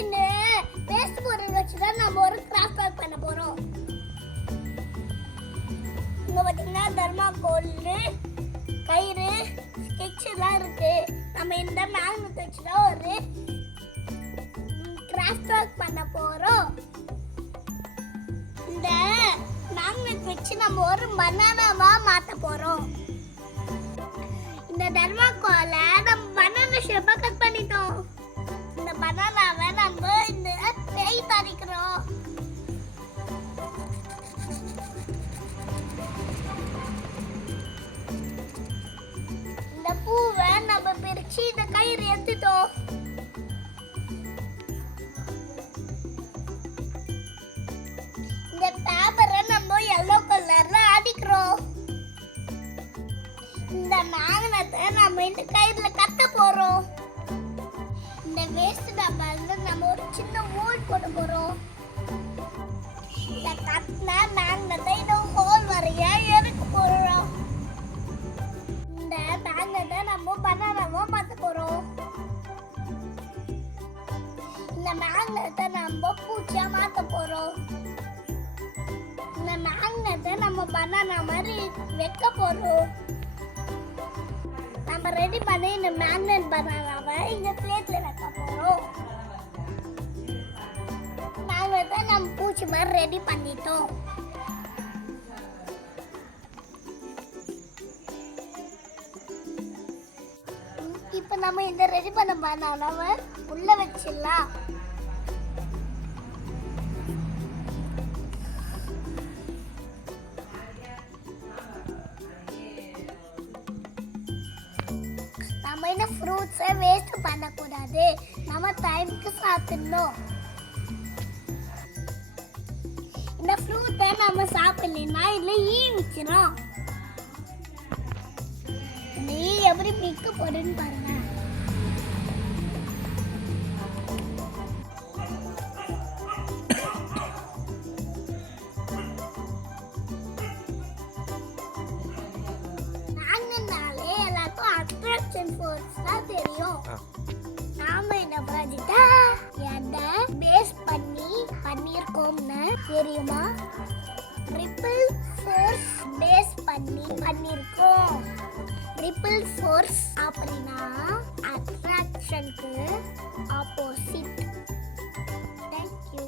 இந்த பேஸ்ட் பொருள் வச்சு தான் நம்ம ஒரு கிராஃப்ட் ஒர்க் பண்ண போறோம். இங்க பாத்தீங்கன்னா தர்மாக்கோல், கயிறு, ஸ்கெட்ச் எல்லாம் இருக்கு. நம்ம இந்த மேக்னெட் வச்சு தான் ஒரு கிராஃப்ட் ஒர்க் பண்ண போறோம். இந்த மேக்னெட் வச்சு நம்ம ஒரு பனானாவா மாத்த போறோம். இந்த தர்மாக்கோல நம்ம பனானா ஷேப்பா கட் பண்ணிட்டோம். இந்த பனானாவை நம்ம இந்த பேய் தரிக்கிறோம். இந்த பூவை நம்ம பிரிச்சு இந்த கயிறு எடுத்துட்டோம். இந்த பேப்பரை நம்ம yellow கலர்ல அடிக்கிறோம். இந்த மேக்னெட்டை நம்ம இந்த கயிறுல கட்ட போறோம். இந்த வேஸ்ட் டப்பால நம்ம ஒரு சின்ன ஹோல் போட போறோம். இந்த கட்டின மேக்னெட்டை இந்த ஹோல் வரைய எடுக்க போறோம். இந்த மேக்னெட்டை நம்ம பனானாவா மாத்த போறோம். இந்த மேக்னெட்டை நம்ம பூச்சியா மாத்த போறோம். இந்த மேக்னெட்டை நம்ம பனானா மாதிரி வைக்க போறோம். நம்ம ரெடி பண்ணி இந்த மேக்னெட் பனானாவை இந்த பிளேட்ல வைக்க போறோம். மேக்னெட்டை நம்ம பூச்சி மாதிரி ரெடி பண்ணிட்டோம். இப்போ நம்ம இந்த ரெடி பண்ண பனானாவை உள்ள வச்சிடலாம். நம்ம இந்த ஃப்ரூட்ஸை வேஸ்ட் பண்ணக்கூடாது. நம்ம டைமுக்கு சாப்பிடணும். இந்த ஃப்ரூட்டை நம்ம சாப்பிடலைன்னா இதில் ஈ மிச்சிடும். இந்த ஈ எப்படி மிக்க போடுன்னு பாருங்க. அட்ராக்ஷன் ஃபோர்ஸ் தான் தெரியும். நாம என்ன ப்ராஜெக்டா எதை பேஸ் பண்ணியிருக்கோம்னு தெரியுமா? ரிப்பிள் ஃபோர்ஸ் பேஸ் பண்ணியிருக்கோம். ரிப்பிள் ஃபோர்ஸ் அப்படின்னா அட்ராக்ஷனுக்கு ஆப்போசிட். தேங்க்யூ.